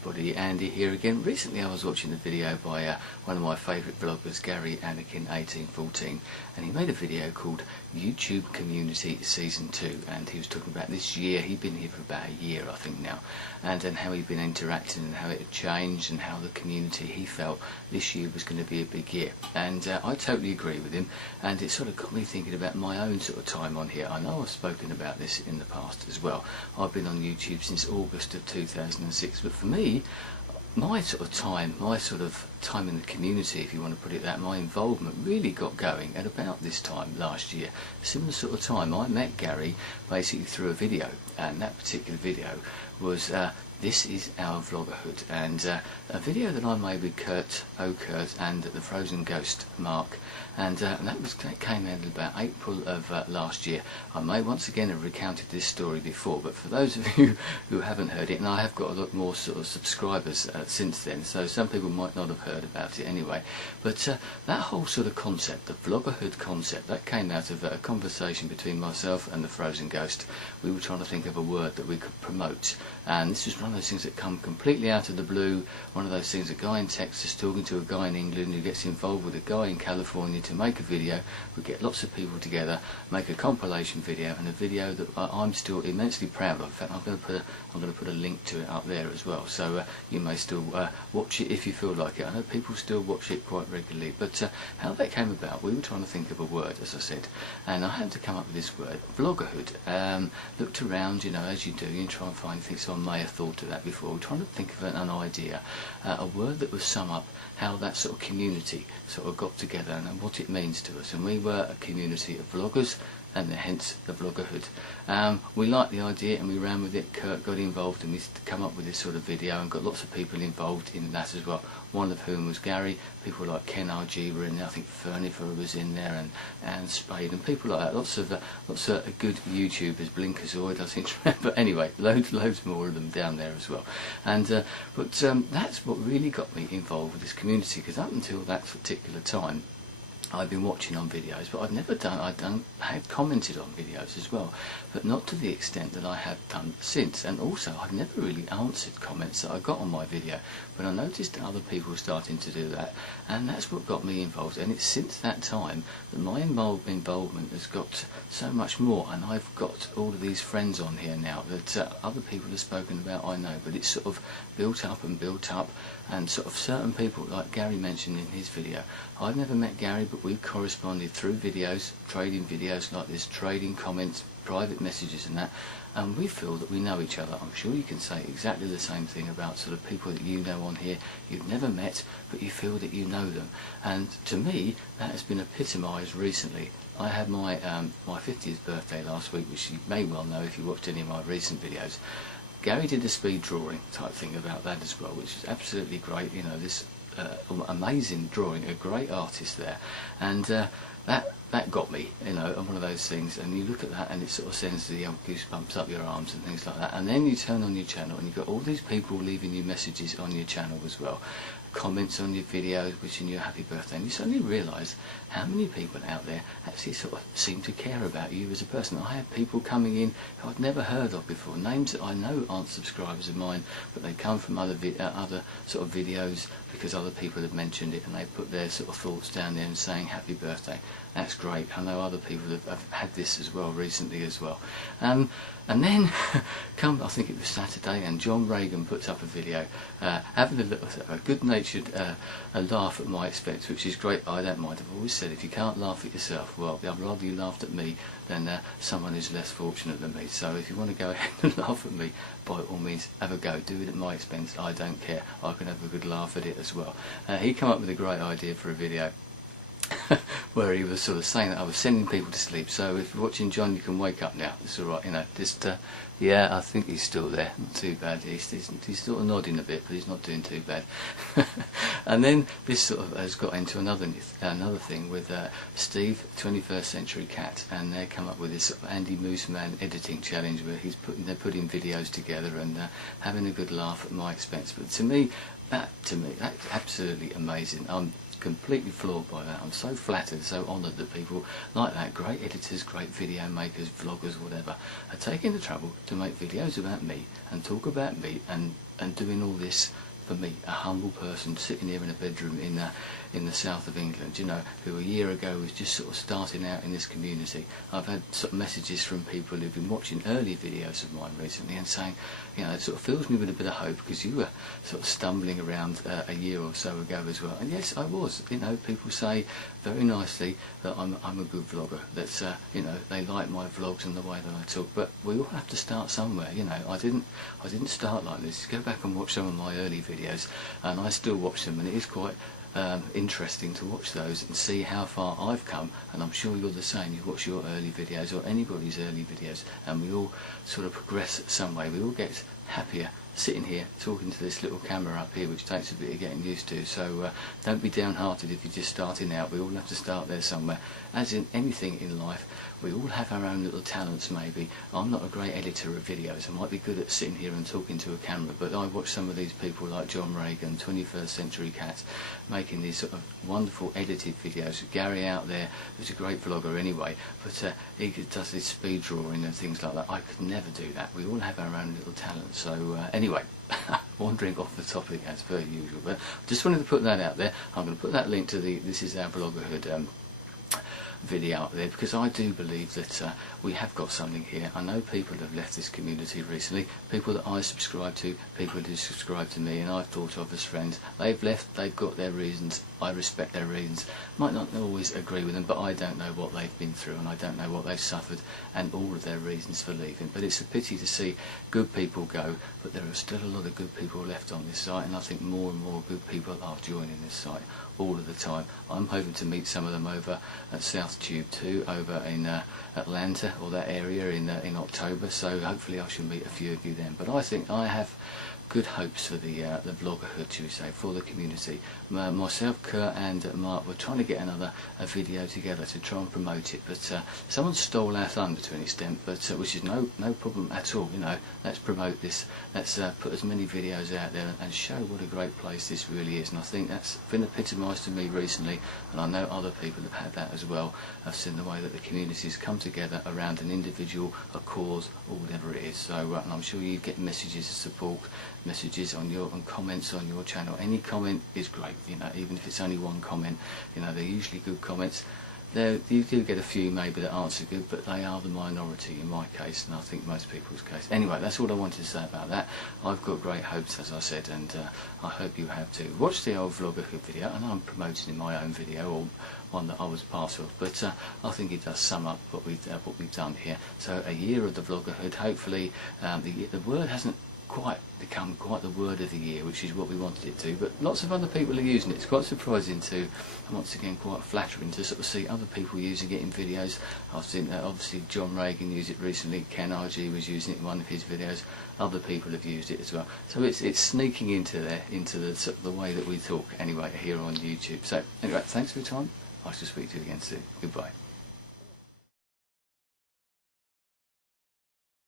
everybody, Andy here again. Recently I was watching a video by one of my favourite vloggers, Gary Anakin 1814, and he made a video called YouTube Community Season 2, and he was talking about this year. He'd been here for about a year I think now, and how he'd been interacting and how it had changed and how the community, he felt this year was going to be a big year, and I totally agree with him, and it sort of got me thinking about my own sort of time on here. I know I've spoken about this in the past as well. I've been on YouTube since August of 2006, but for me, my sort of time in the community, if you want to put it that, my involvement really got going at about this time last year. Similar sort of time. I met Gary basically through a video, and that particular video was This Is Our Vloggerhood, and a video that I made with Curt, OhCurt and Thefrozenghost, Marc, and that came out in about April of last year. I may once again have recounted this story before, but for those of you who haven't heard it, and I have got a lot more sort of subscribers since then, so some people might not have heard about it anyway, but that whole sort of concept, the vloggerhood concept, that came out of a conversation between myself and Thefrozenghost. We were trying to think of a word that we could promote, and this was one of those things that come completely out of the blue, one of those things, a guy in Texas talking to a guy in England who gets involved with a guy in California to make a video. We get lots of people together, make a compilation video, and a video that I'm still immensely proud of. In fact, I'm going to put a link to it up there as well, so you may still watch it if you feel like it. I know people still watch it quite regularly, but how that came about, we were trying to think of a word, as I said, and I had to come up with this word, vloggerhood. Looked around, you know, as you do, you try and find things, so I may have thought of that before. We're trying to think of an idea, a word that would sum up how that sort of community sort of got together and what it means to us. And we were a community of vloggers, and hence the vloggerhood. We liked the idea and we ran with it. Curt got involved and we come up with this sort of video and got lots of people involved in that as well, one of whom was Gary. People like Ken RG were in there, I think Fernifer was in there, and Spade, and people like that. Lots of good YouTubers, Blinkerzoid I think, but anyway, loads more of them down there as well. And but that's what really got me involved with this community, because up until that particular time I've been watching on videos, but I had commented on videos as well, but not to the extent that I have done since. And also I've never really answered comments that I got on my video, but I noticed that other people were starting to do that, and that's what got me involved. And it's since that time that my involvement has got so much more, and I've got all of these friends on here now that other people have spoken about, I know, but it's sort of built up, and sort of certain people, like Gary mentioned in his video. I've never met Gary, but we've corresponded through videos, trading videos like this, trading comments, private messages and that, and we feel that we know each other. I'm sure you can say exactly the same thing about sort of people that you know on here, you've never met, but you feel that you know them. And to me, that has been epitomised recently. I had my 50th birthday last week, which you may well know if you watched any of my recent videos. Gary did a speed drawing type thing about that as well, which is absolutely great. You know, this amazing drawing, a great artist there, and that got me, you know, one of those things. And you look at that and it sort of sends the old goosebumps up your arms and things like that. And then you turn on your channel and you've got all these people leaving you messages on your channel as well, comments on your videos wishing you a happy birthday, and you suddenly realise how many people out there actually sort of seem to care about you as a person. I have people coming in who I've never heard of before, names that I know aren't subscribers of mine, but they come from other sort of videos because other people have mentioned it, and they put their sort of thoughts down there and saying happy birthday. That's great. I know other people have had this as well recently as well. And then I think it was Saturday, and John Reagan puts up a video having a good-natured laugh at my expense, which is great. I don't mind. I've always said if you can't laugh at yourself, well, I'd rather you laughed at me than someone who's less fortunate than me. So if you want to go ahead and laugh at me, by all means have a go. Do it at my expense. I don't care. I can have a good laugh at it as well. He came up with a great idea for a video where he was sort of saying that I was sending people to sleep. So if you're watching John, you can wake up now. It's alright, you know, just yeah, I think he's still there, not too bad. He's sort of nodding a bit, but he's not doing too bad. And then this sort of has got into another thing with Steve, 21st Century Cat, and they come up with this sort of Andy Mooseman Editing challenge where they're putting videos together and having a good laugh at my expense. But to me, that's absolutely amazing. completely floored by that. I'm so flattered, so honoured that people like that, great editors, great video makers, vloggers, whatever, are taking the trouble to make videos about me and talk about me and doing all this for me, a humble person sitting here in a bedroom in the south of England, you know, who a year ago was just sort of starting out in this community. I've had sort of messages from people who've been watching early videos of mine recently and saying, you know, it sort of fills me with a bit of hope because you were sort of stumbling around a year or so ago as well. And yes, I was. You know, people say very nicely that I'm a good vlogger. That's you know, they like my vlogs and the way that I talk. But we all have to start somewhere. You know, I didn't start like this. Go back and watch some of my early videos, and I still watch them, and it is quite interesting to watch those and see how far I've come. And I'm sure you're the same. You watch your early videos or anybody's early videos, and we all sort of progress some way. We all get happier sitting here talking to this little camera up here, which takes a bit of getting used to. So don't be downhearted if you're just starting out. We all have to start there somewhere. As in anything in life, we all have our own little talents. Maybe I'm not a great editor of videos. I might be good at sitting here and talking to a camera, but I watch some of these people like John Reagan, 21st Century Cats, making these sort of wonderful edited videos. Gary out there, who's a great vlogger anyway, but he does this speed drawing and things like that. I could never do that. We all have our own little talents. So anyway, wandering off the topic as per usual, but just wanted to put that out there. I'm going to put that link to the This Is Our Vloggerhood video out there, because I do believe that we have got something here. I know people have left this community recently, people that I subscribe to, people who subscribe to me and I've thought of as friends. They've left, they've got their reasons, I respect their reasons. Might not always agree with them, but I don't know what they've been through and I don't know what they've suffered and all of their reasons for leaving. But it's a pity to see good people go, but there are still a lot of good people left on this site, and I think more and more good people are joining this site all of the time. I'm hoping to meet some of them over at South Tube 2 over in Atlanta or that area in October, so hopefully I shall meet a few of you then. But I think I have good hopes for the vloggerhood, should we say, for the community. Myself, Curt and Marc were trying to get another video together to try and promote it, but someone stole our thunder to an extent, but which is no problem at all. You know, let's promote this, let's put as many videos out there and show what a great place this really is. And I think that's been epitomised to me recently, and I know other people have had that as well. I've seen the way that the communities come together around an individual, a cause, or whatever it is. So and I'm sure you get messages of support, messages on your and comments on your channel. Any comment is great, you know, even if it's only one comment. You know, they're usually good comments. You do get a few maybe that aren't so good, but they are the minority in my case, and I think most people's case. Anyway, that's all I wanted to say about that. I've got great hopes, as I said, and I hope you have too. Watch the old Vloggerhood video, and I'm promoting in my own video, or one that I was part of, but I think it does sum up what we've done here. So a year of the Vloggerhood. Hopefully the word hasn't quite become quite the word of the year, which is what we wanted it to, but lots of other people are using it. It's quite surprising too, and once again quite flattering to sort of see other people using it in videos. I've seen obviously John Reagan used it recently, Ken RG was using it in one of his videos, other people have used it as well. So it's sneaking into the sort of the way that we talk anyway here on YouTube. So anyway, thanks for your time. I shall speak to you again soon. Goodbye.